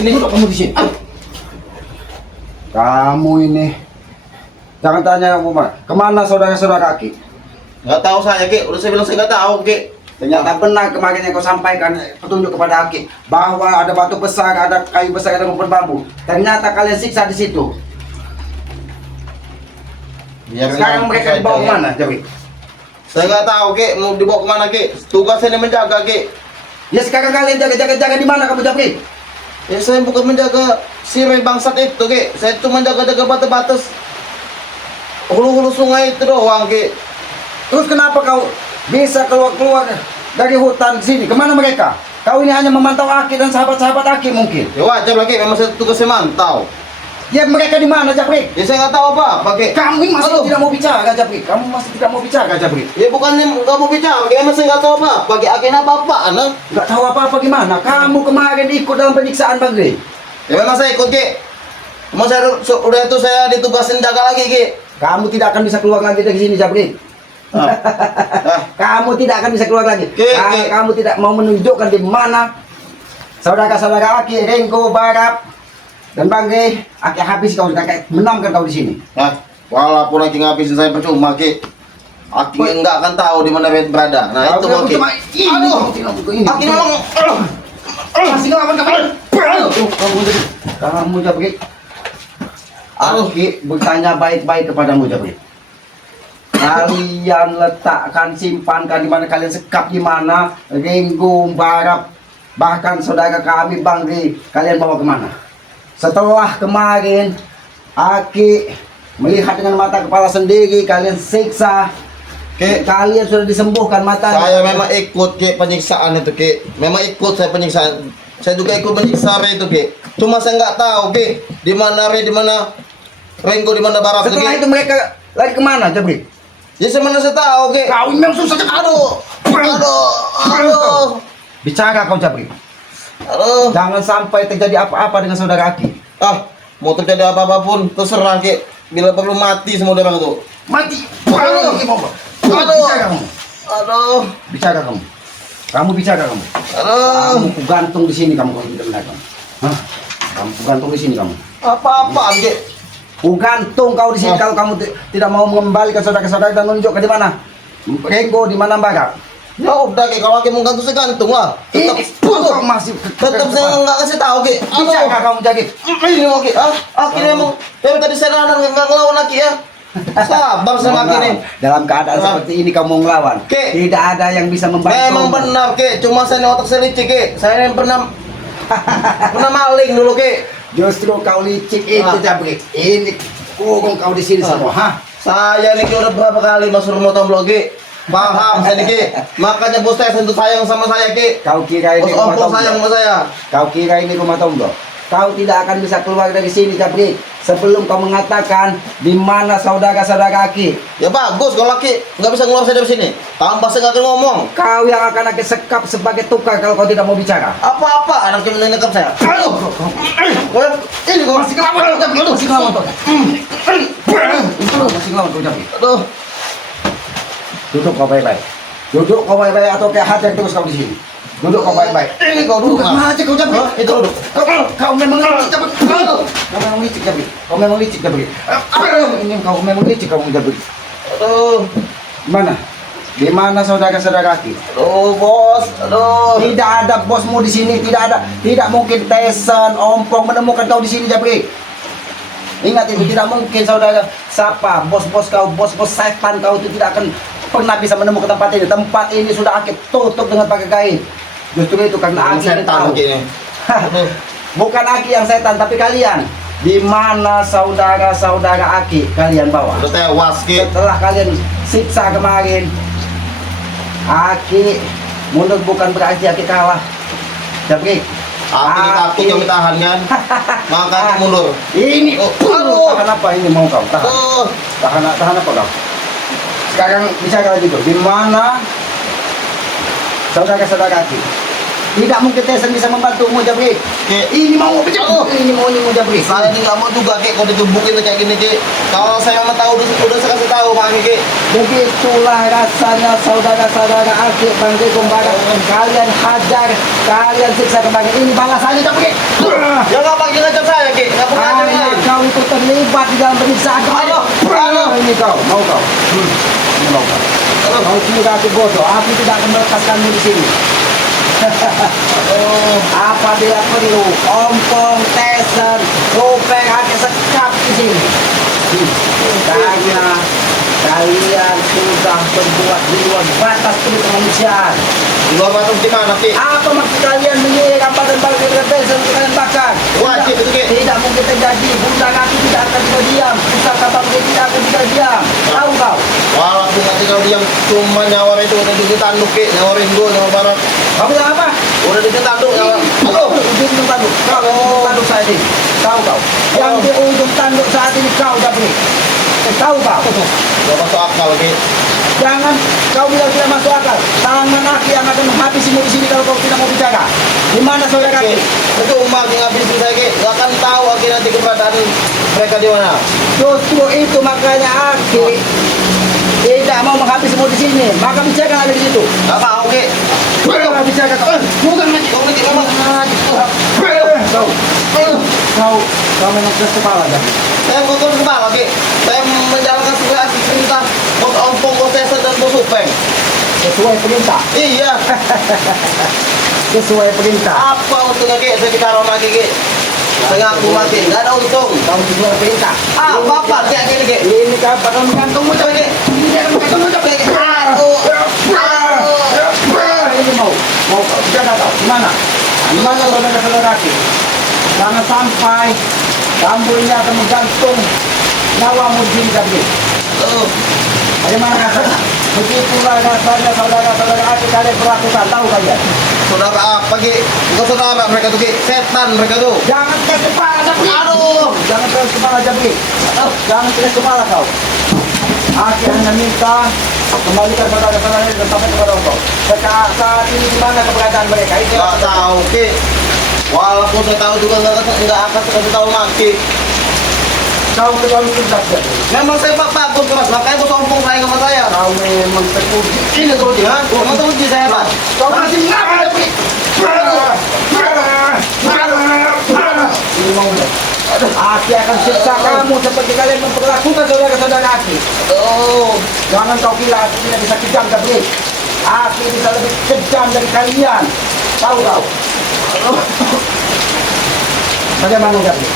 ini. Duduk kamu di sini. Kamu ini. Jangan tanya aku, Mak. Kemana saudara-saudara Aki? Nggak tahu saya, Ki. Udah saya bilang saya nggak tahu, Ki. Ternyata benar kemarin yang kau sampaikan petunjuk kepada Aki bahwa ada batu besar, ada kayu besar, ada rumput bambu. Ternyata kalian siksa di situ. Sekarang mereka dibawa kemana, Jabri? Saya nggak tahu, Ki. Mau dibawa kemana, Ki? Tugasnya ini menjaga, Ki. Ya sekarang kalian jaga di mana kamu, Jabri? Ya saya bukan menjaga si Ray bangsat itu, Ki. Saya cuma jaga-jaga batas-batas hulu-hulu sungai itu doang, Ki. Terus kenapa kau bisa keluar dari hutan sini? Kemana mereka? Kau ini hanya memantau Aki dan sahabat-sahabat Aki mungkin. Ya wajar lah, Ki. Memang saya tugasnya mantau. Ya mereka di mana, Jabri? Ya saya nggak tahu apa, Ki. Kamu masih Halo. tidak mau bicara, Jabri. Kamu masih tidak mau bicara, Jabri. Ya bukannya nggak mau bicara, Ki. Emang saya nggak tahu apa. Bagi akhir apa-apaan, nah. Nggak tahu apa-apa gimana? Kamu kemarin ikut dalam penyiksaan, Bang Rey. Ya memang saya ikut, Ki. Cuma saya udah itu saya ditugasin jaga lagi, Ki. Kamu tidak akan bisa keluar lagi dari sini, Jabri. Ah. Kamu tidak akan bisa keluar lagi. Ki. Kamu tidak mau menunjukkan di mana saudara-saudara Aki, Rengko, Barap, dan Bang Rey. Aki habis kau, kakek menamkan kau di sini. Nah, walaupun Aki ngabisin saya percuma, Ki. Aki nggak akan tahu di mana Red berada. Nah, itu Ki. Aduh, Aki memang masih ngelawan kamu. Kamu Jabri. Aki bertanya baik-baik kepadamu, Jabri. Kalian letakkan, simpankan di mana kalian sekap di mana, Renggo, Barap, bahkan saudara kami Bang Rey, kalian bawa kemana? Setelah kemarin Aki melihat dengan mata kepala sendiri, kalian siksa, Ki. kalian sudah disembuhkan matanya. Saya memang ikut, Ki, penyiksaan itu, Ki. Memang ikut saya penyiksaan. Saya juga ikut menyiksa Ray itu, Ki. Cuma saya nggak tahu, Ki, di mana Ray, di mana Renggo, di mana Barap itu, Setelah Ki. itu mereka lari kemana, Jabri? Ya semana saya tahu, Ki. Kau memang susah sekali. Aduh. Bicara kau, Jabri. Aduh. Jangan sampai terjadi apa-apa dengan saudara Aki. Ah, mau terjadi apa-apa pun terserah, Ki. Bila perlu mati semua orang itu. Mati. Aduh. Bicara kamu. Aduh. Bicara kamu. Kamu bicara kamu. Aduh. Kamu kugantung di sini kamu kalau tidak mendatang. Hah? Kamu kugantung di sini kamu. Apa-apaan, Ki? Kugantung kau di sini kalau kamu tidak mau mengembalikan saudara-saudara dan menunjukkan di mana Renggo, di mana Barap. Ya udah, Ki, kalau Ki mau gantung saya gantung lah. Tetap, Kau masih tetap saya nggak kasih tahu, Ki. bicara kamu jadi. Ini mau, Ki. Akhirnya emang tadi serangan nggak ngelawan lagi ya. Sabar sama Ki nih. Dalam keadaan seperti ini kamu mau ngelawan. Ki. Tidak ada yang bisa membantu. Memang benar, Ki. Cuma saya ini otak saya licik, Ki. Saya ini pernah maling dulu, Ki. Justru kau licik itu, Jabri. Ini kurung kau di sini semua. Hah? Saya nih, Ki, udah berapa kali masuk rumah tombol, Ki. Paham saya nih, Ki. Makanya bos saya tentu sayang sama saya, Ki. Kau kira ini Bos rumah Om sayang tombol? sama saya. Kau kira ini rumah tombol? Kau tidak akan bisa keluar dari sini, Jabri, sebelum kau mengatakan di mana saudara-saudara Aki. Ya bagus kalau Ki nggak bisa keluar saya dari sini. Tambah saya nggak akan ngomong. Kau yang akan Aki sekap sebagai tukar kalau kau tidak mau bicara. Apa-apa anak yang mendengarkan saya. Aduh. Ini kok Masih ngelawan, Jabri. Masih ngelawan, tuh. Masih ngelawan, tuh, Jabri. Aduh. Duduk kau baik-baik. Duduk kau baik-baik atau kayak hajar terus kau di sini. Duduk kau baik-baik. Ini kau duduk. Mana aja kau, Jabri? Itu duduk. Kau memang licik, Jabri. Kau memang licik, Jabri. Kau memang licik, Jabri. Ini kau memang licik, kamu, Jabri. Aduh. Mana? Di mana saudara-saudara Aki? Aduh, bos. Aduh. Tidak ada bosmu di sini, tidak ada. Tidak mungkin Tyson, Ompong menemukan kau di sini, Jabri. Ingat itu, tidak mungkin saudara siapa, bos-bos kau, bos-bos setan kau itu tidak akan pernah bisa menemukan tempat ini. Tempat ini sudah Aki tutup dengan pakai kain. Justru itu karena Aki yang tahu. Begini. Bukan Aki yang setan, tapi kalian. Di mana saudara-saudara Aki kalian bawa? Udah tewas, Ki. Setelah kalian siksa kemarin, Aki mundur bukan berarti Aki kalah. Jabri, Aki takut kami tahan kan. Maka Ki mundur. ini Aduh. tahan apa ini mau kau? Tahan. Aduh. Tahan apa kau? Sekarang bicara lagi tuh. Di mana saudara-saudara Aki? Tidak mungkin Tyson bisa membantumu, Jabri. Ki. Ini mau bicara. Ini mau Jabri. Saya ini nggak mau juga, Ki, kalau digebukin kayak gini, Ki. Kalau saya memang tahu, udah saya kasih tahu, Pak Ki. Begitulah rasanya saudara-saudara Aki, Bang Rey, Barap. Kalian hajar, kalian siksa kemarin. Ini balasannya, Jabri. Aki dalam penyiksaan kau. Ini kau, mau kau. Ini mau kau. Kau kira aku bodoh, aku tidak akan melepaskanmu di sini. Apabila perlu, ompong, taser, topeng akan sekap di sini. Karena kalian sudah berbuat di luar batas kemanusiaan. Di luar batas di mana, Ki? Apa maksud kalian menyihir kapal dan balik ke taser untuk kalian bakar? Wajib itu, Ki. Tidak mungkin terjadi. Bunda kaki tidak akan tinggal diam. Pusat kapal tidak akan tinggal diam. Tahu kau? Walaupun nggak tinggal diam, cuma nyawar itu udah ditanduk, Ki. Nyawarin gue, nyawar barat. Kau bilang apa? Udah ditanduk, nyawar. Halo, ujung tanduk. Kau yang ujung tanduk saat ini. Tahu kau? Yang di ujung tanduk saat ini kau Jabri. Tahu kau? Gak masuk akal, Ki. Jangan kau bilang tidak masuk akal. Tangan Aki yang akan menghabisimu di sini kalau kau tidak mau bicara. Di mana saudara Ki, Aki? itu umat yang ngabisin saya, Ki. Gak akan tahu Ki nanti keberadaan mereka di mana. Justru itu makanya Aki tidak mau menghabisimu di sini. Maka bicarakan ada di situ. Gak mau, Ki. Jangan bicara kau. Bukan lagi. Kau nanti memang. Kau memang keras kepala kan? Saya kotor kepala, Ki. Saya menjalankan sesuai asis perintah bos ompong, bos teser, dan bos upeng. Sesuai perintah. Iya. Sesuai perintah. Apa untungnya, Ki? Saya ditaruh lagi, Ki. Saya ngaku mati. Gak ada untung. Kau sesuai perintah. Apa Ki? Gini, Ki. Ini kau bakal menggantungmu Coba, Ki. Ini akan menggantungmu Ki. Aduh. Ini mau kau jaga kau di mana? Di mana saudara-saudara Aki? Jangan sampai kamu ini akan menggantung nyawamu di sini tadi. Bagaimana rasanya? Begitulah rasanya saudara-saudara Aki kalian perlakukan, tahu kalian? Saudara apa, Ki? Bukan saudara mereka tuh, Ki. Setan mereka tuh. Jangan keras kepala Jabri. Aduh. Jangan keras kepala Jabri. Jangan keras kepala kau. Aki hanya minta kembalikan saudara-saudara dan sampai kepada Allah. Saat ini di mana keberadaan mereka? Itu Gak tahu, Ki. Walaupun saya tahu juga nggak akan kasih tahu Maki. kau terlalu cerdas Jabri. Memang saya bagus keras, makanya bos ompong sayang sama saya. Kau memang teruji. Ini teruji, ha? Memang teruji saya, Pak. Kau masih ngapa Jabri? Ini mau deh. Aki akan siksa kamu seperti kalian memperlakukan saudara-saudara Aki. Oh, Jangan kau kira Aki tidak bisa kejam Jabri. Aki bisa lebih kejam dari kalian. Tahu kau? Bagaimana Jabri?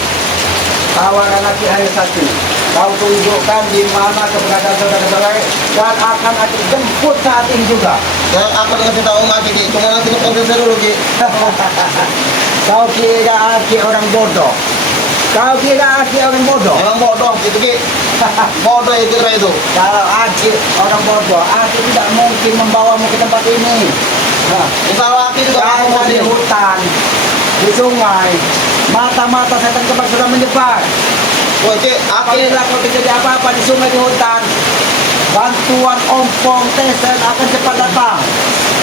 Tawaran Aki hanya satu. Kau tunjukkan di mana keberadaan saudara-saudara dan akan Aki jemput saat ini juga. saya akan ngasih tahu Maki, Ki. Cuma nanti ke proses dulu, Ki. Kau kira Aki orang bodoh. Kau kira Aki orang bodoh. Memang bodoh, gitu, Ki. Bodoh itu kira itu. Kalau Aki orang bodoh, Aki tidak mungkin membawamu ke tempat ini. Nah, Insya Ki juga kau mau di di hutan, di sungai, mata-mata setan kembar sudah menyebar. Woi, Ki, Ki. Apabila kau terjadi apa-apa di sungai di hutan, bantuan ompong teser akan cepat datang.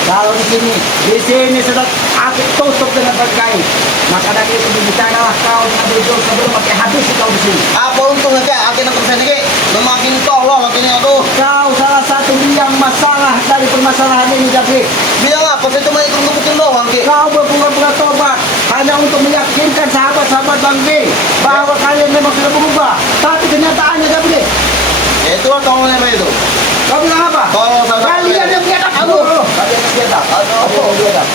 Kalau di sini sudah Aki tutup dengan berkait. Maka dari itu bicara kau dengan jujur sebelum pakai habis kau di sini. Apa untungnya, Ki? Ki nak persen, Ki. Memakin tolong ini, aduh. Kau salah satu yang masalah dari permasalahan ini Jabri. Bilang apa? Saya cuma ikut ngebutin doang, Ki. Kau berpura-pura tobat hanya untuk meyakinkan sahabat-sahabat Bang B bahwa kalian memang sudah berubah. Tapi kenyataannya Jabri. Ya, itulah tolongnya apa itu. Kau bilang apa? Tolong sama Kalian yang biadab. Aduh. Kalian yang biadab. Aduh. Kalian yang biadab.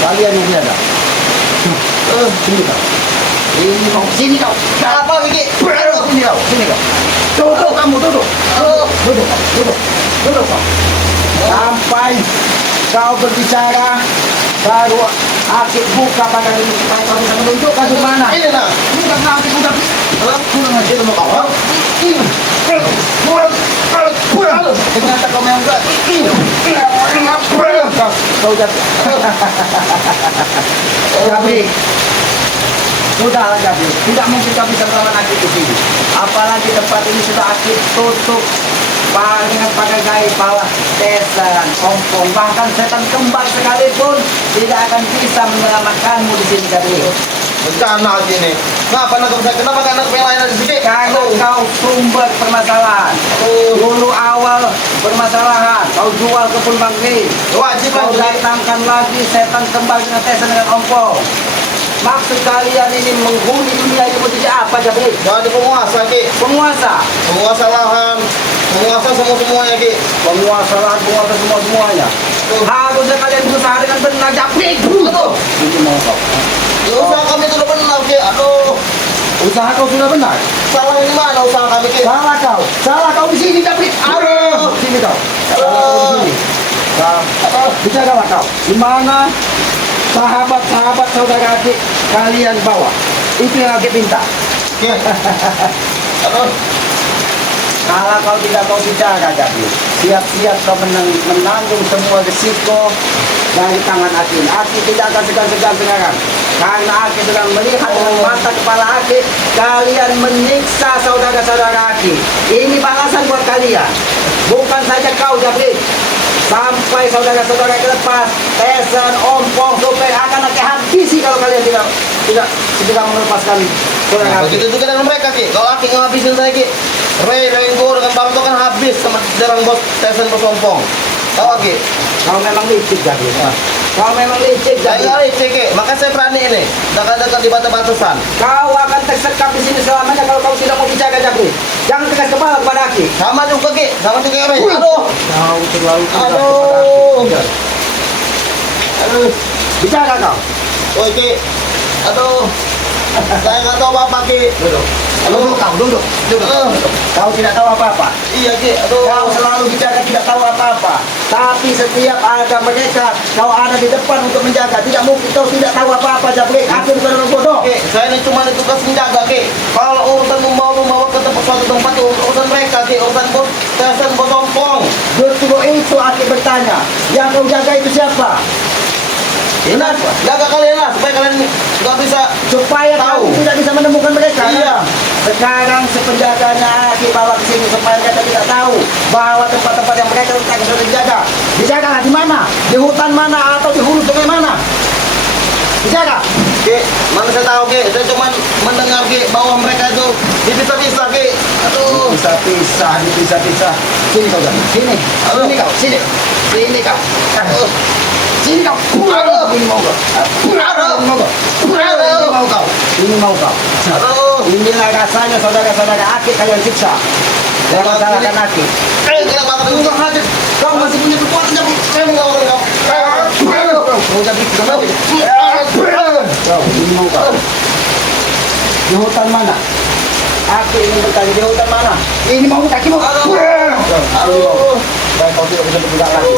Kalian yang biadab. Sini kau. Ini kau. Sini kau. Apa, Ki? Sini kau. Sini kau. Duduk kamu, duduk. Duduk kau. Duduk. Duduk kau. Sampai kau berbicara baru Aki buka pada ini supaya kau bisa menunjukkan di mana. Ini nah. Bukan nanti sudah kurang aja sama kau. Ternyata kau memang berat. Kau jatuh. Jabri. Sudahlah Jabri. Tidak mungkin kau bisa melawan Aki di sini. Apalagi tempat ini sudah Aki tutup dengan pakai gaya bawah tesan, ompong, bahkan setan kembar sekalipun tidak akan bisa menyelamatkanmu di sini Jabri. Bencana gini. Kenapa karena pelayanan di sini? Karena kau sumber permasalahan. Dulu awal permasalahan, kau jual kebun bangkit. Wajib Kau lagi. datangkan lagi setan kembali dengan tesan dengan ompong. maksud kalian ini menghuni dunia ini mau jadi apa Jabri? Jadi penguasa Ki. Penguasa. Penguasa lahan, penguasa semuanya Ki. Penguasa lahan, penguasa semua-semuanya. Harusnya kalian berusaha dengan benar Jabri. Aduh. Ini mau kau. Ya, usaha kami itu udah benar Ki. Aduh. Usaha kau sudah benar. Salah di mana usaha kami Ki? Salah kau di sini Jabri. Aduh. Sini kau. Salah kau di sini. Bicaralah kau. Di mana sahabat-sahabat saudara adik kalian bawa? Itu yang adik minta. Ki. Aduh. Kalau kau tidak mau bicara, Jabri, siap-siap kau menanggung semua risiko dari tangan Aki. Aki tidak akan segan-segan sekarang. Karena Aki sedang melihat dengan mata kepala Aki, kalian menyiksa saudara-saudara Aki. Ini balasan buat kalian. Bukan saja kau, Jabri. Sampai saudara-saudara Aki lepas, Tesan, Ompong, Sopir akan Aki habisi kalau kalian tidak segera melepaskan saudara Nah, Aki. begitu juga dengan mereka Ki. Kalau Aki ngabisin saya Ki, Rengo dengan Barto kan habis sama derang bos Tesan bos Ompong. Tahu Ki? Kau memang licik, Jabri. Kau memang licik, Saya Jabri. nggak licik Ki, makanya saya berani ini. Dekat-dekat di batasan. Kau akan tersekap di sini selamanya kalau kau tidak mau bicara, Jabri. Jangan tegas kepala kepada Aki. Sama juga Ki, sama juga Ki. Aduh. Kau terlalu tegas Aduh. kepada Aki. Aduh. Bicara kau. Woi Ki. Aduh. Saya nggak tahu apa Ki. Duduk. Duduk kau, duduk. Kau tidak tahu apa-apa. Iya Ki. Aduh. Kau selalu bicara tidak tahu apa-apa. Tapi setiap ada mereka, kau ada di depan untuk menjaga. Tidak mungkin kau tidak tahu apa-apa, Jabri. Aku bukan orang bodoh. Ki, saya ini cuma ditugas menjaga Ki. Kalau urusan membawa ke tempat suatu tempat itu urusan mereka Ki, urusan bos Tesan bos Ompong. Justru itu Aki bertanya. Yang kau jaga itu siapa? Benar, jaga kalian lah supaya kalian nggak bisa Supaya tahu. kau tidak bisa menemukan mereka. Iya. Kan? Sekarang sepenjaganya Aki bawa ke sini supaya mereka tidak tahu bahwa tempat-tempat yang mereka letakkan sudah dijaga. Dijaga di mana? Di hutan mana atau di hulu sungai mana? Dijaga. Ki, mana saya tahu Ki, saya cuma mendengar Ki bahwa mereka itu dipisah-pisah Ki. Aduh. Dipisah-pisah. Sini kau, Jabri. Sini. Sini kau. Sini. Sini kau. Aduh. Sini kau. Aduh. Ini mau kau. Aduh. Ini mau kau. Ini mau kau. Ini mau kau. Aduh. Inilah rasanya saudara-saudara Aki kalian siksa. Jangan salahkan Aki. Kenapa kamu nggak hadir? Kamu masih punya kekuatan Jabri. Saya nggak mau kau. Kau jadi kenapa? Kau, ini mau kau. Di hutan mana? Aku ingin bertanya di hutan mana? Ini mau kaki mau. Aduh. Aduh. Baik kau tidak bisa bergerak lagi.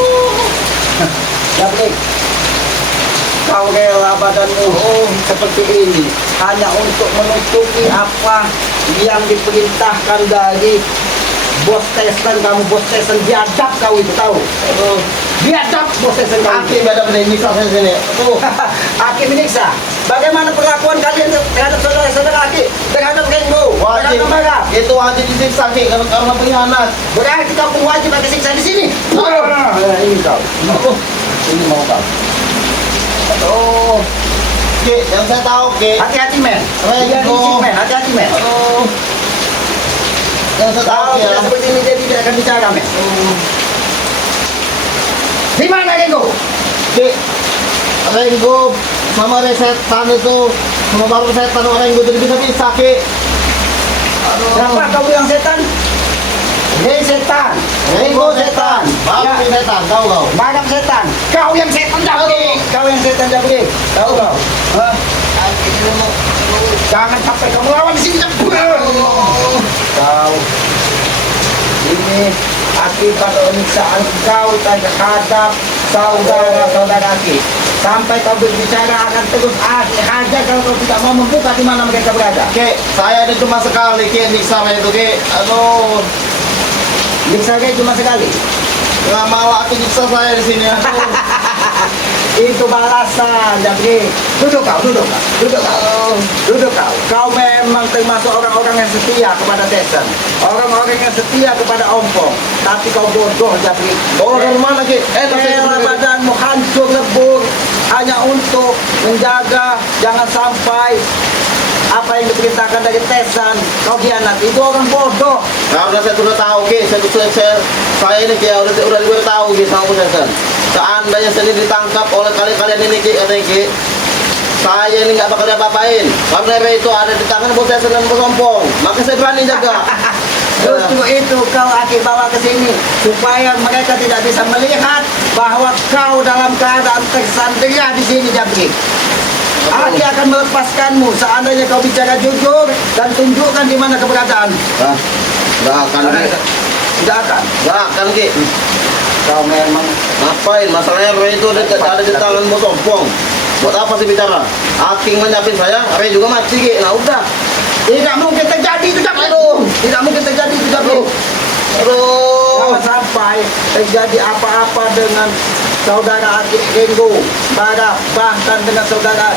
Jabri, kau rela badanmu seperti ini hanya untuk menutupi apa yang diperintahkan dari bos Tesan. Kamu bos Tesan biadab kau itu tahu. Aduh. Biadab bos Tesan kamu. Aki beda ini saya sini. Aduh. Aki menyiksa. Bagaimana perlakuan kalian terhadap saudara-saudara Aki? Terhadap Rainbow? Wajib. Terhadap mereka? Itu wajib disiksa Ki karena pengkhianat. Berarti kau pun wajib pakai siksa di sini. Ini kau. Aduh. Ini mau kau. Aduh. Ki, yang saya tahu Ki. Hati-hati men. Rainbow. Dia licik men. Hati-hati men. Aduh. Yang saya tahu Kalau Ki. tidak seperti ini dia tidak akan bicara men. Di mana Rainbow? Ki, Rengo sama setan itu sama baru setan orang Rengo jadi bisa Ki. Aduh. Kenapa kau bilang setan? Hei setan. Rengo setan. Baru Ya. setan, tahu kau? Madam setan. Kau yang setan Jabri. Kau yang setan Jabri. Tahu kau? Hah? Aki ini mau. Jangan sampai kamu lawan di sini. Kau ini akibat penyiksaan kau terhadap saudara-saudara Aki. Sampai kau berbicara akan terus aja kalau kau tidak mau membuka di mana mereka berada. Ki, saya ini cuma sekali Ki nyiksa itu Ki. Aduh. Bisa kayak cuma sekali. Nggak mau aku nyiksa saya di sini. Aduh. Itu balasan, Jabri. Duduk kau, duduk kau, duduk kau, duduk kau. Kau memang termasuk orang-orang yang setia kepada Tesan, orang-orang yang setia kepada Ompong. Tapi kau bodoh, Jabri. Orang mana Ki? Rela badanmu hancur lebur hanya untuk menjaga jangan sampai apa yang diperintahkan dari Tesan kau khianat. Itu orang bodoh. Nah, udah saya sudah tahu Ki. Saya ini Ki udah diberitahu Ki sama Bu Setan. Seandainya saya ini ditangkap oleh kalian ini Ki, katanya Ki. Saya ini nggak bakal diapa-apain. Karena Ray itu ada di tangan bos Tyson dan bos Ompong. Maka saya berani jaga. Justru itu kau Aki bawa ke sini supaya mereka tidak bisa melihat bahwa kau dalam keadaan tersandera di sini Jabri. Aki akan melepaskanmu seandainya kau bicara jujur dan tunjukkan di mana keberadaan. Hah? Nggak akan, Ki. Tidak akan. Nggak akan, Ki. Kau memang Ngapain? Masalahnya Ray itu ada di tangan bos Ompong. Buat apa sih bicara? Aking menyiapin saya, Ray juga mati, Ki. Nah udah. tidak mungkin terjadi itu Jabri. Tidak mungkin terjadi itu Jabri. Aduh. Jangan sampai terjadi apa-apa dengan saudara Akib Renggo, bahkan dengan saudara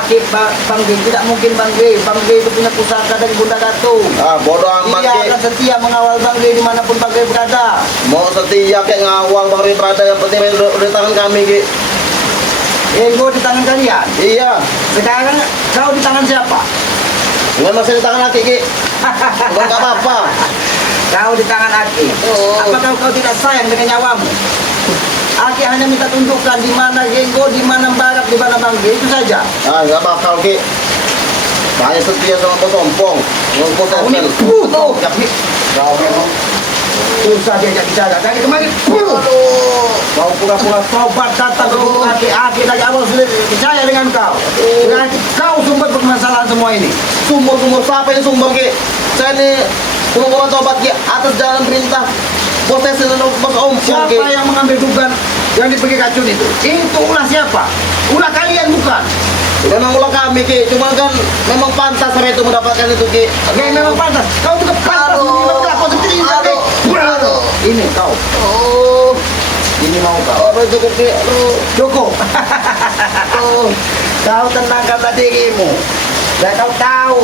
Akib Bang G. Tidak mungkin Bang G. Bang G itu punya pusaka dari Bunda Ratu. Ah, bodoh amat, Dia Ki. akan setia mengawal Bang G dimanapun Bang G berada. Mau setia kayak ngawal Bang Ray berada, yang penting Ray udah di tangan kami, Ki. Renggo di tangan kalian. Iya. Sekarang kau di tangan siapa? Memang saya di tangan Aki, Ki. Bukan nggak apa-apa. Kau di tangan Aki. Oh. Apakah kau tidak sayang dengan nyawamu? Aki hanya minta tunjukkan di mana Renggo, di mana Barat, di mana Bang G. Itu saja. Ah, nggak bakal, Ki. Saya setia sama bos Ompong. Bos Kau ini Tyson. tuh, Jabri. Kau memang susah diajak bicara. Dari kemarin, Aduh. kau pura-pura tobat datang ke Aduh. Aki dari awal sudah percaya dengan kau. Berarti kau sumber permasalahan semua ini. Sumber siapa yang sumber, Ki? Saya ini pura-pura tobat, Ki, atas jalan perintah bos Tyson dan bos Ompong, Ki. Siapa yang mengambil dugaan yang diberi racun itu? Itu ulah siapa? Ulah kalian bukan? Memang ulah kami, Ki. Cuma kan memang pantas Ray itu mendapatkan itu, Ki. Oke, memang pantas. Kau juga pantas Aduh. menerima kelakuan seperti ini. Aduh. Aduh. Ini kau. Oh, Ini mau kau. aduh cukup, Ki. Aduh. Cukup. Oh. Kau tenangkanlah dirimu. Dan kau tahu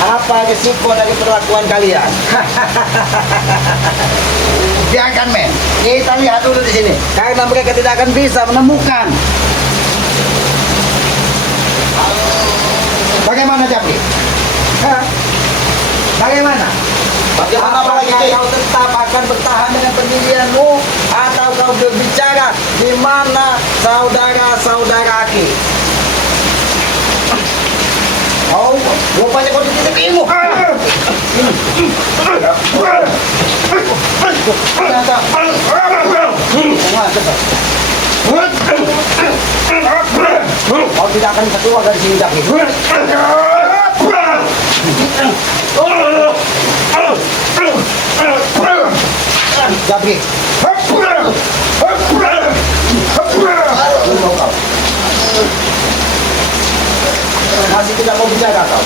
apa risiko dari perlakuan kalian. Biarkan men. Kita lihat dulu di sini. Karena mereka tidak akan bisa menemukan. Bagaimana Jabri? Hah? Bagaimana? Bagaimana apa lagi, Ki? Kau tetap akan bertahan dengan pendirianmu atau kau berbicara di mana saudara-saudara Aki? Oh, rupanya kau tidak ilmu. Ternyata. Kau tidak akan bisa keluar dari sini, Jaki. Jaki. Tunggu kau. Masih tidak mau bicara kau.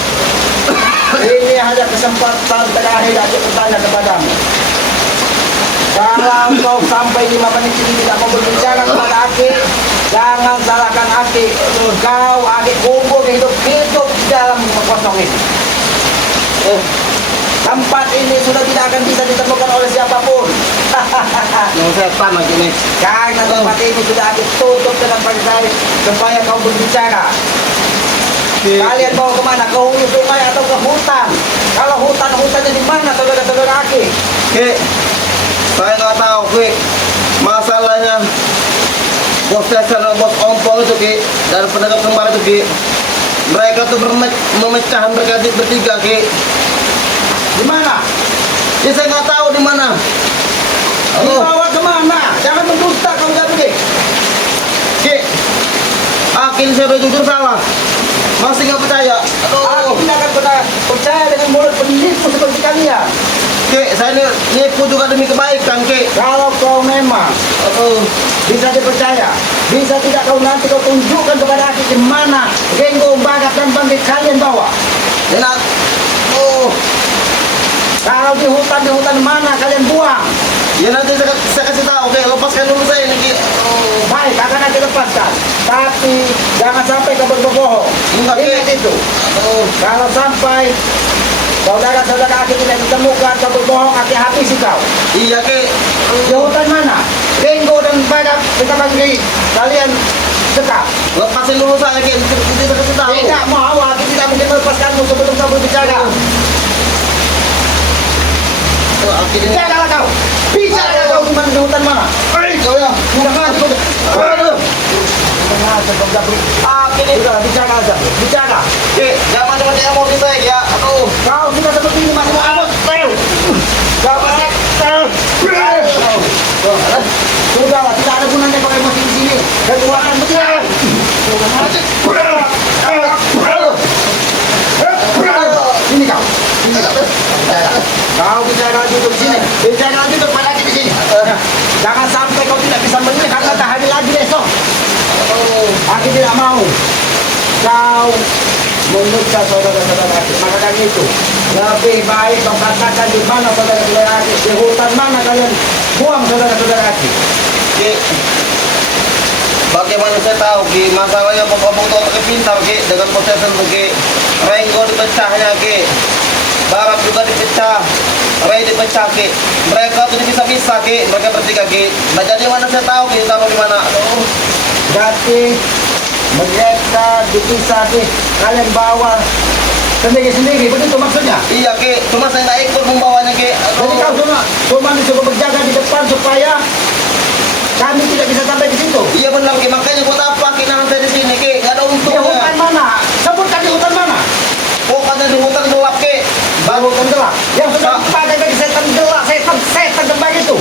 Ini hanya kesempatan terakhir aku bertanya kepadamu. Kalau kau sampai 5 menit ini tidak mau berbicara kepada Aki, jangan salahkan Aki. Kau Aki kubur hidup-hidup di dalam kosong ini. Tempat ini sudah tidak akan bisa ditemukan oleh siapapun. Yang setan lagi nih. Karena tempat ini sudah Aki tutup dengan pakai supaya kau berbicara. Kalian bawa kemana? Ke hulu sungai atau ke hutan? Kalau hutannya di mana saudara-saudara Aki? Ki, saya nggak tahu, Ki. Masalahnya bos Tyson dan bos Ompong itu, Ki, dan pedagang kembar itu, Ki, mereka tuh memecah mereka bertiga, Ki. Di mana? Ya saya nggak tahu di mana. Halo, Dibawa kemana? Jangan mendusta kau Jabri. Ki. Akhirnya saya udah jujur salah. Masih nggak percaya. Aku Aduh, tidak akan pernah percaya dengan mulut penipu seperti kalian. Ki, saya ini nipu juga demi kebaikan, Ki. Kalau kau memang Aduh, bisa dipercaya, bisa tidak kau nanti kau tunjukkan kepada Aki di mana Renggo, Bagat dan Bangkit kalian bawa. enak. Oh, Kalau di hutan mana kalian buang? ya nanti saya kasih tahu, Ki. Lepaskan dulu saya ini, Ki. Oh, Baik, akan nanti lepaskan. Tapi jangan sampai kau berbohong. Enggak, Ki. Ingat itu. Aduh. Kalau sampai saudara-saudara Aki tidak ditemukan, kau berbohong, Aki habisi kau. Iya, Ki. Di hutan mana? Renggo dan Bagat kita bagi kalian dekat. Lepasin dulu saya, Ki. Nanti saya kasih tahu. Tidak mau, Aki tidak mungkin melepaskanmu sebelum kau berbicara. Akhirnya. Bicaralah kau. Bicaralah kau di mana di hutan mana? Oh ya, Jangan. aduh. Sengaja kau Jabri. Akin eh. Udah, bicara Jabri. Bicara. Jangan macam emosi saya ya. Aduh. Kau sudah seperti ini masih mau amat. Kau masih. Sudahlah, tidak ada gunanya pakai emosi di sini. Keluarkan betul. Sini kau. Sini kau. Kau bicara duduk di sini. Bicara duduk pada di sini. Jangan sampai kau tidak bisa melihat karena tak hadir lagi besok. Aku tidak mau. Kau menyiksa saudara-saudara aku. Maka dari itu, lebih baik kau katakan di mana saudara-saudara aku, di hutan mana kalian buang saudara-saudara aku. Ki, bagaimana saya tahu Ki, masalahnya pokok-pokok pakai pintar Ki, dengan possession tuh Ki, Rengo dipecahnya Ki, Barab juga dipecah, Ray dipecah Ki, mereka tuh bisa-bisa Ki, mereka bertiga Ki, nah jadi mana saya tahu Ki, taruh di mana? Aduh. Berarti mereka dipisah Ki, kalian bawa sendiri-sendiri, begitu maksudnya? Iya Ki, cuma saya nggak ikut membawanya Ki. Jadi kau cuma disuruh berjaga di depan supaya kami tidak bisa sampai di situ. Iya benar Ki, makanya buat apa Ki nanti saya di sini Ki, nggak ada Di hutan untungnya. mana? Sebutkan di hutan mana? Pokoknya di hutan gelap Ki. Di hutan gelap. Yang sudah dipakai bagi setan gelap, setan gempa gitu.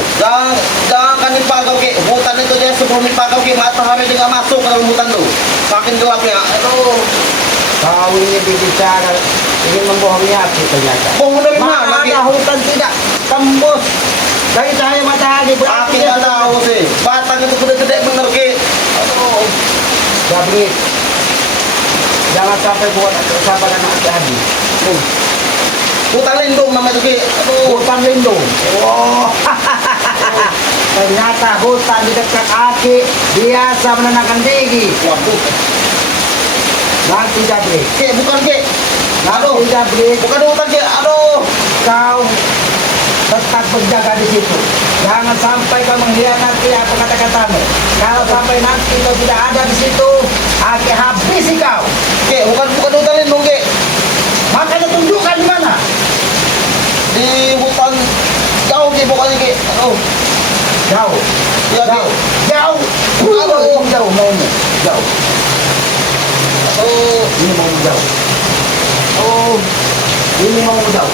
Jangan dipagau Ki, hutan itu dia sebelum dipagau Ki, matahari dia nggak masuk ke dalam hutan tuh, makin gelapnya. Aduh, Kau ini berbicara ingin membohongi aku ternyata. bohong dari mana Ki? Mana hutan tidak tembus dari cahaya matahari Aki berarti nggak tahu sih, batang itu gede-gede bener Ki. Aduh, Jabri, jangan sampai buat kesabaran anak hati. hutan lindung namanya itu Ki. Aduh, Hutan lindung. Oh, ternyata hutan di dekat Aki biasa menenangkan diri. waduh, Nanti Jabri, Ki bukan Ki. Aduh, nanti Jabri, bukan hutan Ki. Aduh, kau tetap berjaga di situ. Jangan sampai kau mengkhianati apa kata-katamu. Kalau sampai nanti kau tidak ada di situ, Aki habisi kau. Ki bukan hutan lindung Ki. Makanya tunjukkan di mana. Di hutan jauh Ki pokoknya Ki. Aduh, Jauh, iya Ki. jauh, jauh maunya, jauh. Aduh, Ini mau jauh. Oh, ini mau jauh.